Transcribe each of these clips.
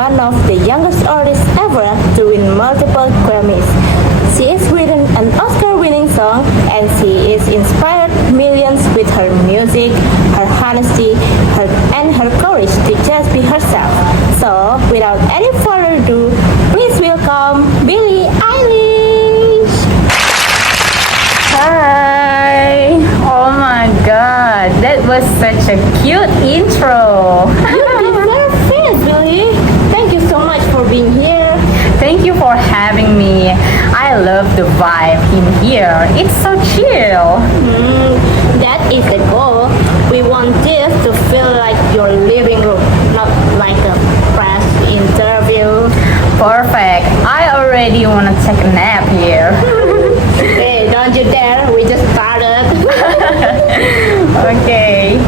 one of the youngest artists ever to win multiple Grammys. She has written an Oscar-winning song and she is inspired millions with her music, her honesty, and her courage to just be herself. So, without any further ado, please welcome Billie Eilish! Hi! Oh my god, that was such a cute intro! You deserve it, Billie! Thank you so much for being here. Thank you for having me. I love the vibe in here. It's so chill. That is the goal. We want this to feel like your living room, not like a press interview. Perfect. I already want to take a nap here. Hey, don't you dare, we just started. Okay.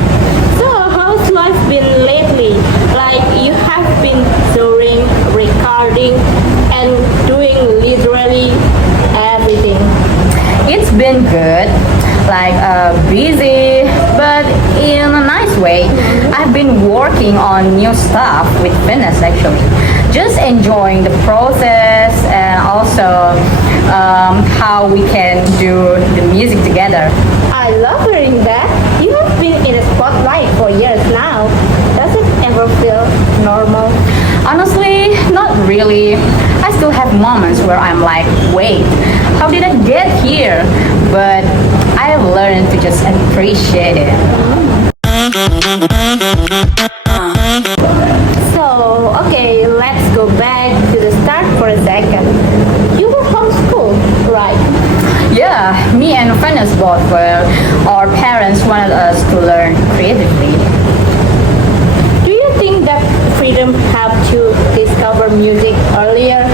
So, how's life been lately? Like, you have been touring, recording, and doing literally everything. It's been good. Like busy, but in a nice way. I've been working on new stuff with Venus actually. Just enjoying the process and also how we can do the music together. I love hearing that. You have been in the spotlight for years now. Does it ever feel normal? Honestly, not really. I still have moments where I'm like, wait, how did I get here? But I've learned to just appreciate it. So, okay, let's go back to the start for a second. You were homeschooled, right? Yeah, me and Venus both were. Our parents wanted us to learn creatively. Do you think that freedom helped you discover music earlier?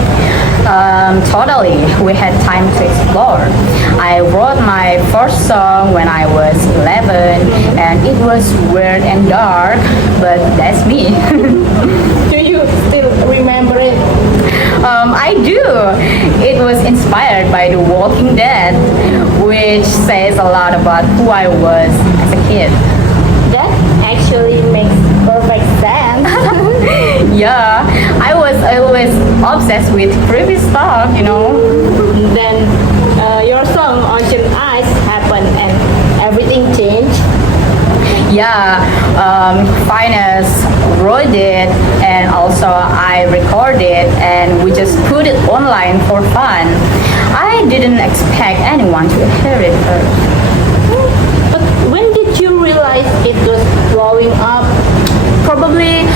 Totally. We had time to explore. I wrote my first song when I was 11 and it was weird and dark, but that's me. Do you still remember it? I do. It was inspired by The Walking Dead, which says a lot about who I was as a kid. That actually makes perfect sense. Yeah, I was always obsessed with creepy stuff, you know. Then your song Ocean Eyes happened and everything changed. Yeah, Finance wrote it and also I recorded and we just put it online for fun. I didn't expect anyone to hear it first. But when did you realize it was blowing up? Probably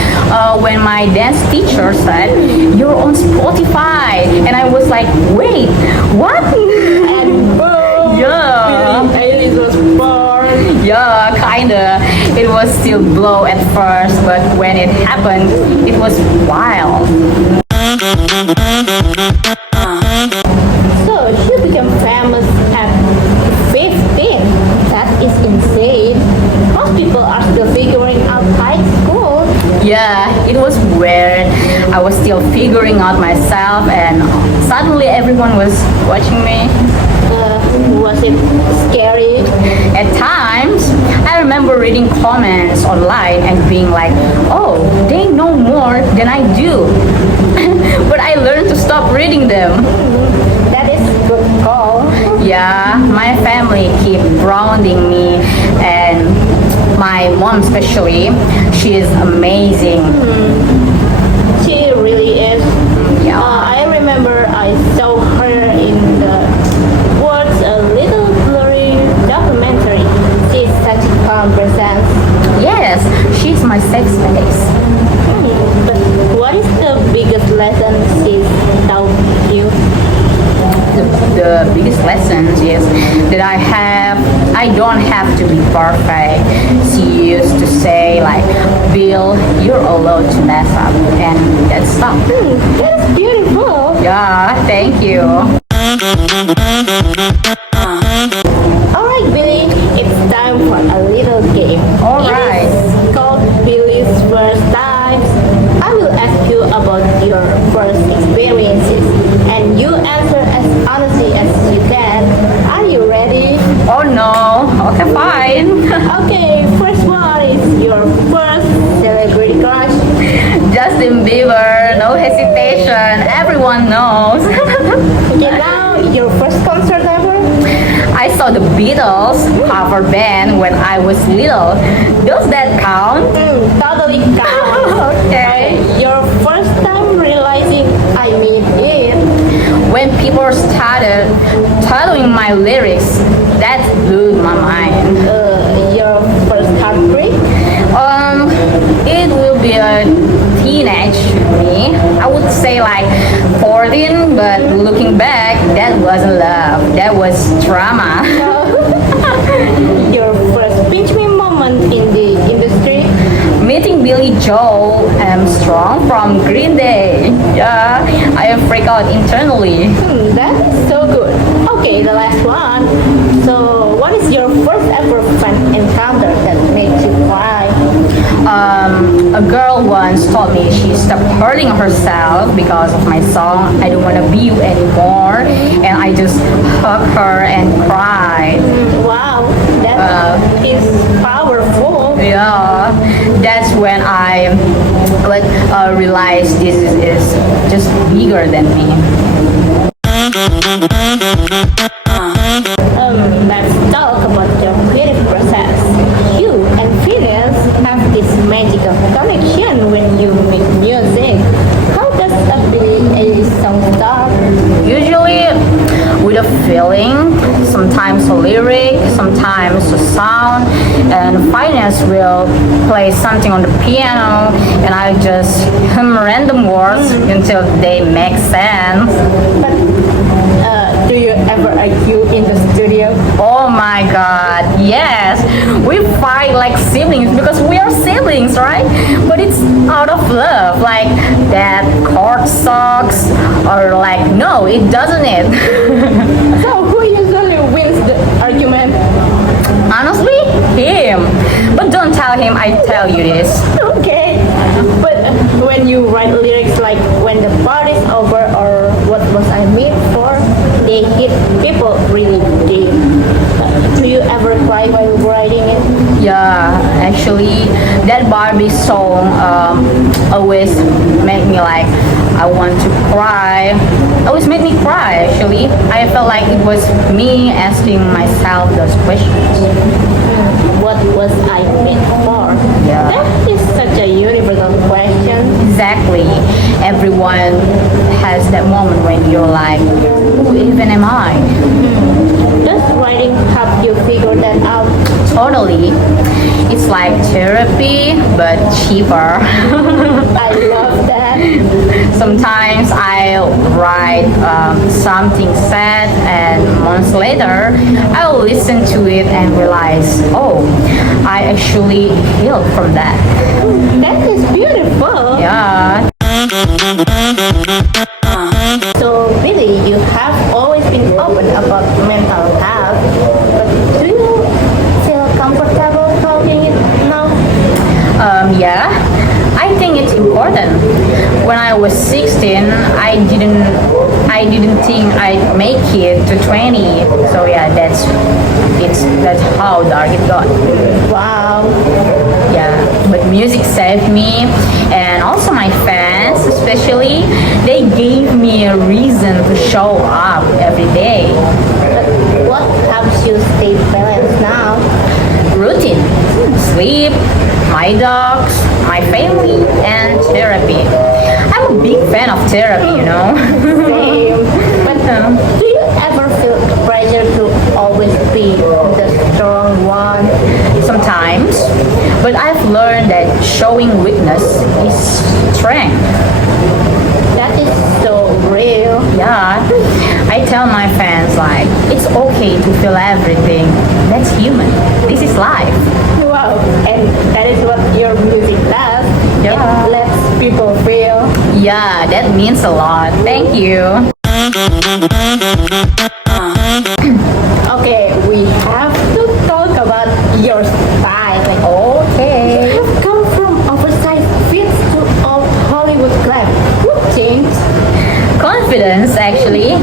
when my dance teacher said, "You're on Spotify." And I was like, wait, what? And boom! Yeah. Billie Eilish was born. Yeah, kinda. It was still blow at first, but when it happened, it was wild. So she became famous at 15. That is insane. Most people are still figuring out high school. Yeah, it was weird. I was still figuring out myself, and suddenly everyone was watching me. Was it scary? At times, I remember reading comments online and being like, oh, they know more than I do. But I learned to stop reading them. That is good call. Yeah, my family keep grounding me and my mom especially. She is amazing. She really is. Yeah. I remember I saw her in the Words a Little Blurry documentary. She's such a calm presence. Yes, she's my safe space. But what is the biggest lesson she's taught you? The biggest lessons is that I don't have to be perfect. She used to say like, Bill, you're allowed to mess up, and that's stuff. That's beautiful. Yeah, thank you. Alright, Billie, it's time for a little game. Alright. It's called Billie's First Times. I will ask you about your first experiences, and you answer as honestly as you can. Are you ready? Oh no. Okay, fine. Okay, first one is your first celebrity crush. Justin Bieber. everyone knows. Okay, now your first concert ever? I saw the Beatles cover band when I was little. Does that count? Totally count. Okay. Your first time realizing I made it. When people started following my lyrics, that blew my mind. Your first heartbreak. It will be a teenage me. I would say like 14, but looking back, that wasn't love. That was drama. Your first pinch me moment in the industry. Meeting Billy Joel Armstrong from Green Day. Yeah, I freak out internally. That is so good. Okay, the last one. So, what is your first ever fan encounter that made you cry? A girl once told me she stopped hurting herself because of my song I Don't Wanna Be You Anymore, and I just hugged her and cried. Wow, that is powerful. Yeah, that's when I realized this is just bigger than me. Let's talk about your creative process. You and Phineas have this magical connection when you make music. How does a song start? Usually with a feeling, sometimes a lyric, sometimes a sound, and finance will play something on the piano, and I just hum random words until they make sense. But do you ever argue in the studio? Oh my god, yes. We fight like siblings because we are siblings, right? But it's out of love, like that chord sucks, or like, no, it doesn't it. So who usually wins the argument? Honestly, him. But don't tell him I tell you this. Okay. But when you write lyrics like when the party's over or what was I made for, they hit people really deep. Do you ever cry while writing it? Yeah, actually, that Barbie song always made me like I want to cry. Always made me cry. Actually, I felt like it was me asking myself those questions. What was I made for? Yeah. That is such a universal question. Exactly. Everyone has that moment when you're like, who even am I? Does writing help you figure that out? Totally. It's like therapy, but cheaper. I love that. Sometimes I'll write something sad, and months later, I'll listen to it and realize, oh, I actually healed from that. That is beautiful. Yeah. So, Billy, you have always been open about mental health, but do you feel comfortable talking it now? Yeah, I think it's important. When I was 16, I didn't think I'd make it to 20. So yeah, that's how dark it got. Wow. Yeah, but music saved me, and also my fans, especially, they gave me a reason to show up every day. But what helps you stay balanced now? Routine, sleep, my dogs, my family, and therapy. I'm a big fan of therapy, you know. Same. But do you ever feel pressure to always be the strong one? Sometimes, but I've learned that showing weakness is strength. That is so real. Yeah, I tell my fans like, it's okay to feel everything. That's human. This is life. Wow. And that is what your music does. Yeah. It lets people feel. Yeah, that means a lot. Thank you. Okay, we have to talk about your style. Like, Okay. you've come from oversized fits to all Hollywood glam. What changed? Confidence, actually.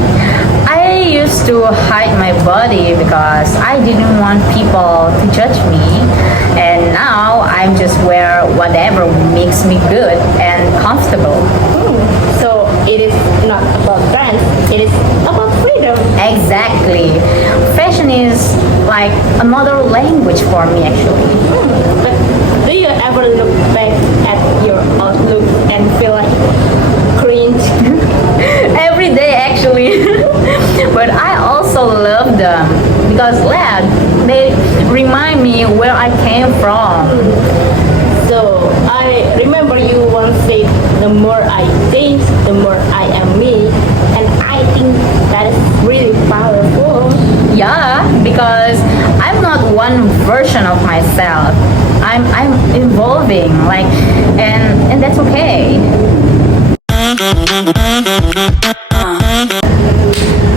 I used to hide my body because I didn't want people to judge me. And now I just wear whatever makes me good and comfortable. So it is not about trends, it is about freedom. Exactly. Fashion is like another language for me actually. But do you ever look back at your outlook and feel like cringe? Every day actually. But I also love them because lad, they remind me where I came from. So I remember you once said, the more I change, the more I am me. And I think that is really powerful. Yeah, because I'm not one version of myself. I'm evolving, like, and that's okay.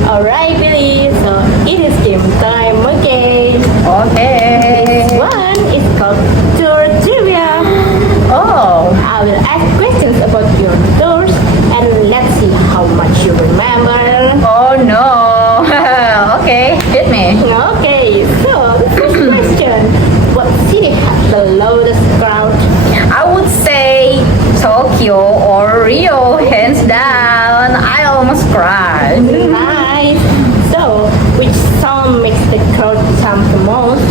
Alright, Billy, so it is game time again. Okay. One is called Tour Trivia. Oh, I will ask questions about your tours and let's see how much you remember. oh no. Okay, hit me. Okay, so first question. What city has the loudest crowd? I would say Tokyo or Rio, hands down. I almost cried. Nice. So, which song makes the crowd jump the most?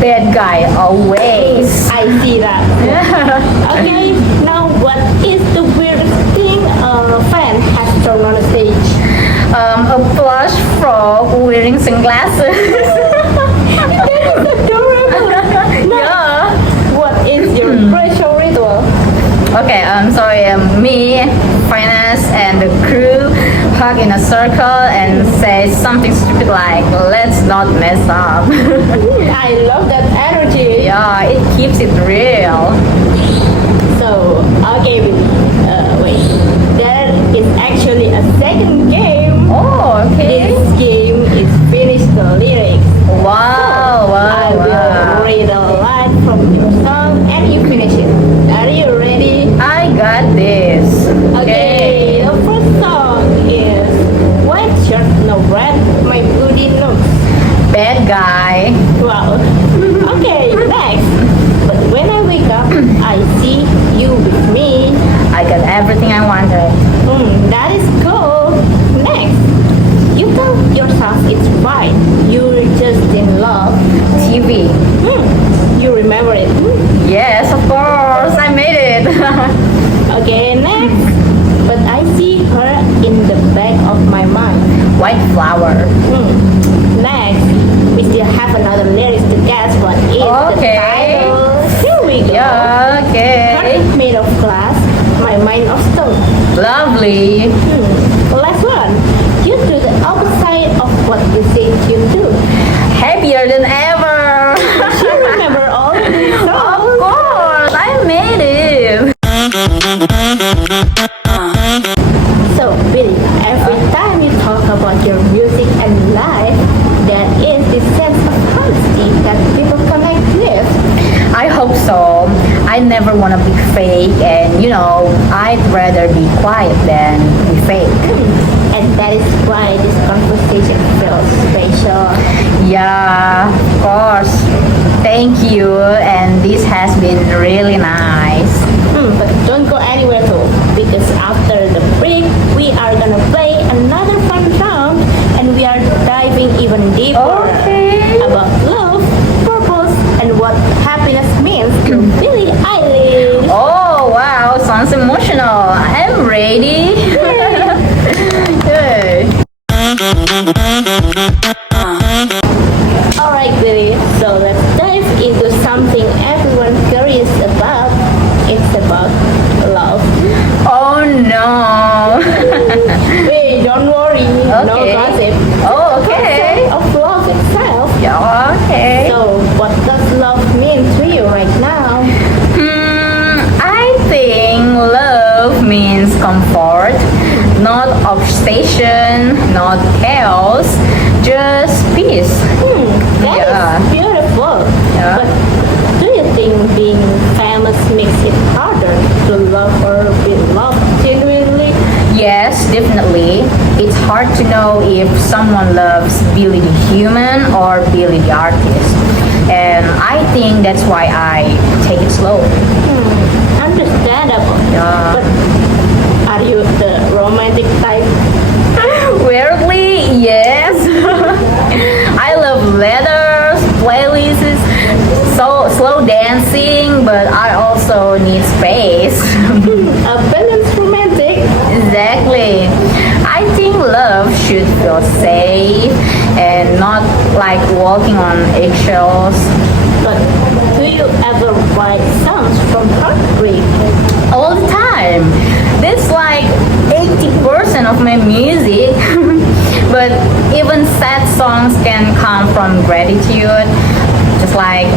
Bad guy, always. I see that. Okay, now what is the weirdest thing a fan has thrown on the stage? A plush frog wearing sunglasses. Adorable. Yeah. What is your pressure ritual? Okay, sorry, me, finance, and the crew hug in a circle and say something stupid like, let's not mess up. I love that energy. Yeah, it keeps it real. So, okay, wait. There is actually a second game. Oh, okay. This game is finish the lyrics. Wow, I wow, will wow. read a line from your song and you finish it. Are you ready? I got this. Okay, the first song is White Shirt No Bread, My Booty Looks. Bad guy. Wow. Okay, next. But when I wake up, I see you with me. I got everything I wanted. That is cool. Next, you tell yourself it's fine. You're just in love. TV. You remember it. Yes, of course. I made it. Okay, next. But I see her in the back of my mind. White flower. Next, we still have another lyrics to guess what is Okay. the title. Here we go. Yeah, Heart okay. is made of glass, my mind of stone. Lovely. Last one. You do the opposite of what you say you do. Happier than ever. You remember all of these Of songs? course, I made it. So, Billy, every time you talk about your music and life, there is this sense of honesty that people connect with. I hope so. I never want to be fake, and I'd rather be quiet than be fake. And that is why this conversation feels special. Yeah, of course. Thank you, and this has been really nice. But don't go anywhere though, because after the break, we are gonna play another fun round, and we are diving even deeper Okay. about love, purpose, and what happiness means to Billie Eilish. Oh, wow, sounds emotional. I'm ready. Yay. Alright, Billy, so let's dive into something everyone curious about. It's about love. Oh no. Hey, don't worry, no Okay. gossip. Oh, okay. Of love itself. Yeah, okay. So, what does love mean to you right now? I think love means comfort, not obsession, not chaos, just peace. That is Yeah. beautiful. Yeah. But do you think being famous makes it harder to love or be loved genuinely? Yes, definitely. It's hard to know if someone loves Billy the human or Billy the artist. And I think that's why I take it slow. Understandable. Yeah. But are you the romantic ways. A balanced romantic. Exactly. I think love should feel safe and not like walking on eggshells. But do you ever write songs from heartbreak? All the time. That's like 80% of my music. But even sad songs can come from gratitude. Just like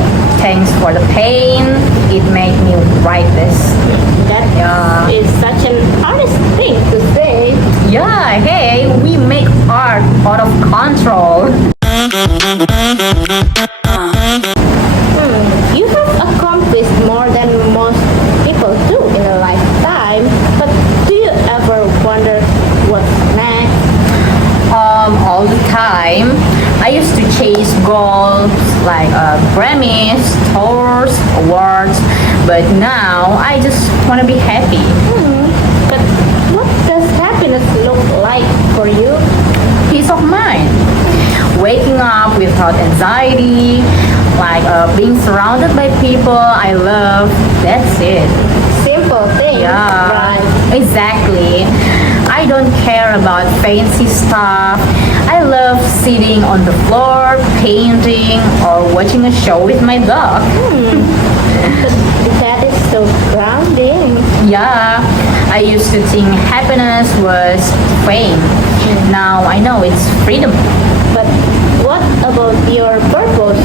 thanks for the pain, it made me write this. That Yeah. is such an honest thing to say. Yeah, hey, we make art out of control. You have accomplished more than most people do in a lifetime, but do you ever wonder what's next? All the time. I used to chase goals like Grammys, tours, awards, but now I just want to be happy. But what does happiness look like for you? Peace of mind. Waking up without anxiety, like being surrounded by people I love. That's it. Simple things, Yeah, right? exactly. I don't care about fancy stuff. I love sitting on the floor, painting, or watching a show with my dog. But that is so grounding. Yeah, I used to think happiness was fame. Now I know it's freedom. But what about your purpose?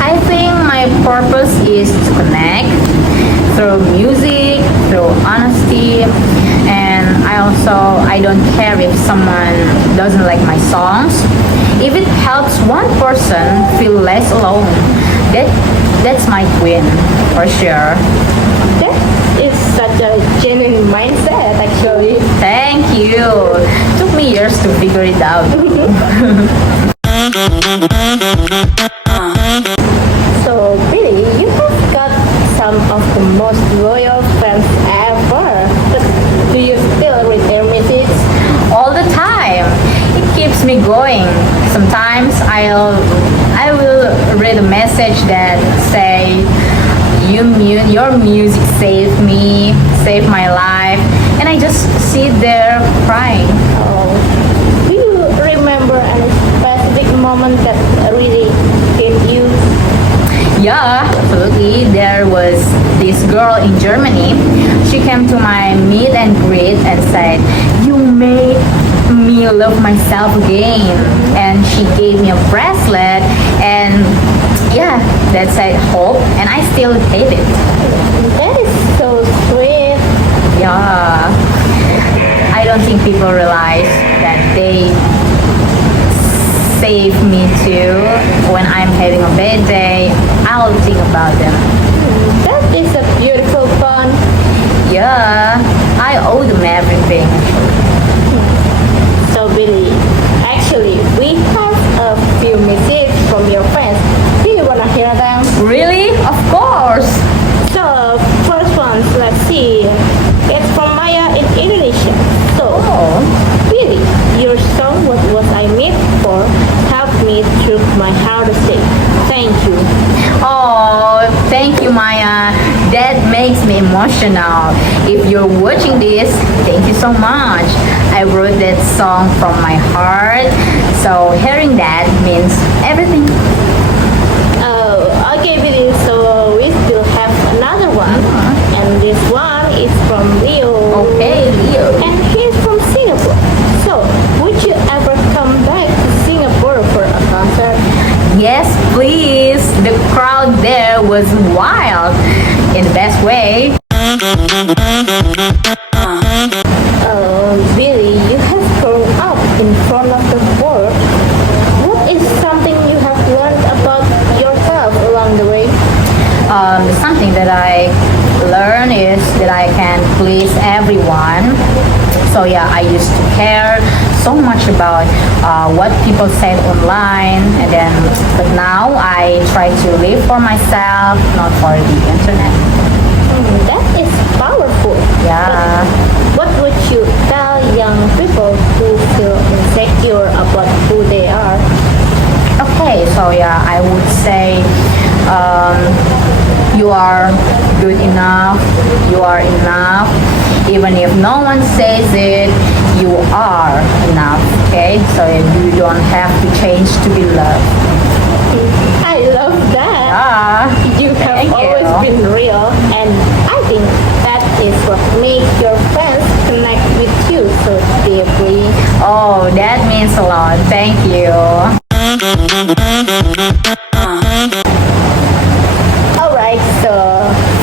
I think my purpose is to connect through music, through honesty, and I don't care if someone doesn't like my songs. If it helps one person feel less alone, that's my win for sure. That is such a genuine mindset, actually. Thank you. Took me years to figure it out. So, Billy, you have got some of the most loyal fans ever. But do you still read their messages? All the time. It keeps me going. Sometimes I will read a message that say your music saved me, saved my life, and I just sit there crying. Oh, do you remember any specific moment that really hit you? Yeah, absolutely. There was this girl in Germany. She came to my meet and greet and said, "You made me love myself again." And she gave me a bracelet and yeah, that said hope and I still hate it. That is so sweet. Yeah. I don't think people realize that they save me too. When I'm having a bad day, I'll think about them. That is a beautiful fun. Yeah, I owe them everything. So, Billy, actually, we have a few messages from your friends. Do you want to hear them? Really? Of course. So, first one, let's see. It's from Maya in Indonesia. So, Oh, Billy, your song What Was I Made For helped me through my hardest day. Thank you. oh, thank you, Maya. That makes me emotional. If you're watching this, thank you so much. I wrote that song from my heart, so hearing that means everything. Okay, Billy, so we still have another one. And this one is from Leo. Okay, Leo. And he's from Singapore. So, would you ever come back to Singapore for a concert? Yes, please. The crowd there was wild in the best way. Billy, you have grown up in front of the world. What is something you have learned about yourself along the way? Something that I learned is that I can please everyone. So yeah, I used to care so much about what people said online, but now I try to live for myself, not for the internet. That is powerful. Yeah. What would you tell young people who feel insecure about who they are? Okay, so yeah, I would say you are good enough You are enough. Even if no one says it, you are enough. Okay, so you don't have to change to be loved. I love that. Ah, You have thank always you. been real, and I think that is what makes your fans connect with you so deeply. Oh, that means a lot. Thank you. Alright, so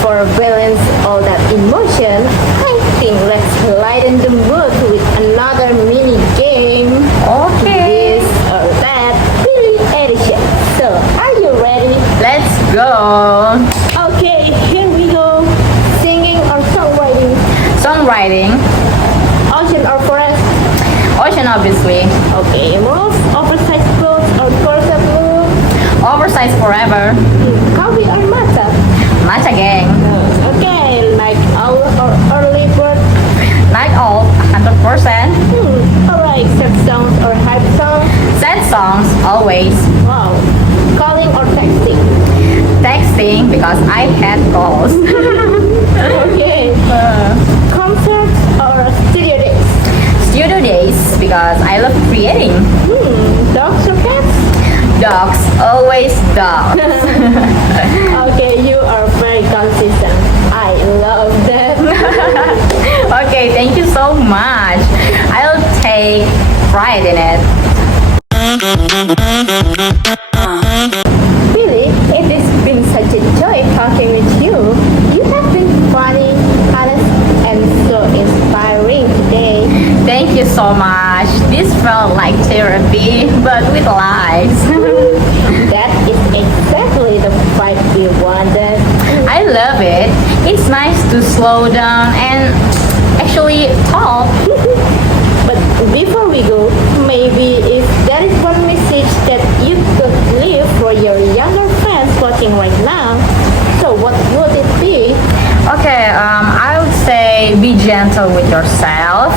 for balance all that emotion, I think let's lighten the mood with another mini game. Okay, This or that Billy edition. So, are you ready? let's go. Okay, here we go. Singing or songwriting? Songwriting, Ocean or forest? ocean obviously. Okay, move. Oversized clothes or corset move? Oversized forever. Coffee or matcha? Matcha gang. Okay, like owl or early bird? Night owl, 100%. Alright, sad songs or hype songs? Sad songs, always. Wow. Calling or texting? Texting because I had calls. Okay. Concerts or studio days? Studio days because I love creating. Dogs or cats? Dogs, always dogs. Okay, you are very consistent. I love that. Okay, thank you so much. I'll take pride in it. Billy, it has been such a joy talking with you. You have been funny, honest, and so inspiring today. Thank you so much. This felt like therapy, but with lies. That is exactly the vibe we wanted. I love it. It's nice to slow down and actually talk. But before we go, maybe if there is one message that you could leave for your younger friends watching right now, so what would it be? Okay, I would say be gentle with yourself,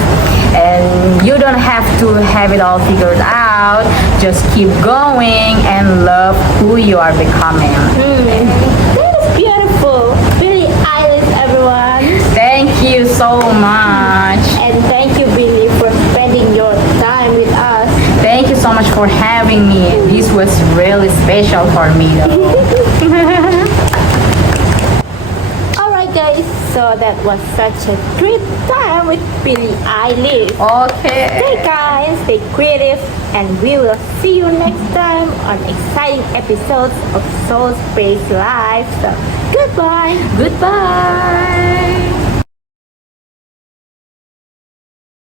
and you don't have to have it all figured out. Just keep going and love who you are becoming. That is beautiful. Billie Eilish, everyone. Thank you so much. And thank you, Billy, for spending your time with us. Thank you so much for having me. This was really special for me though. Alright, guys, so that was such a great time with Billie Eilish. Okay. Stay kind, stay creative, and we will see you next time on exciting episodes of Soul Space Live. So, goodbye. Goodbye.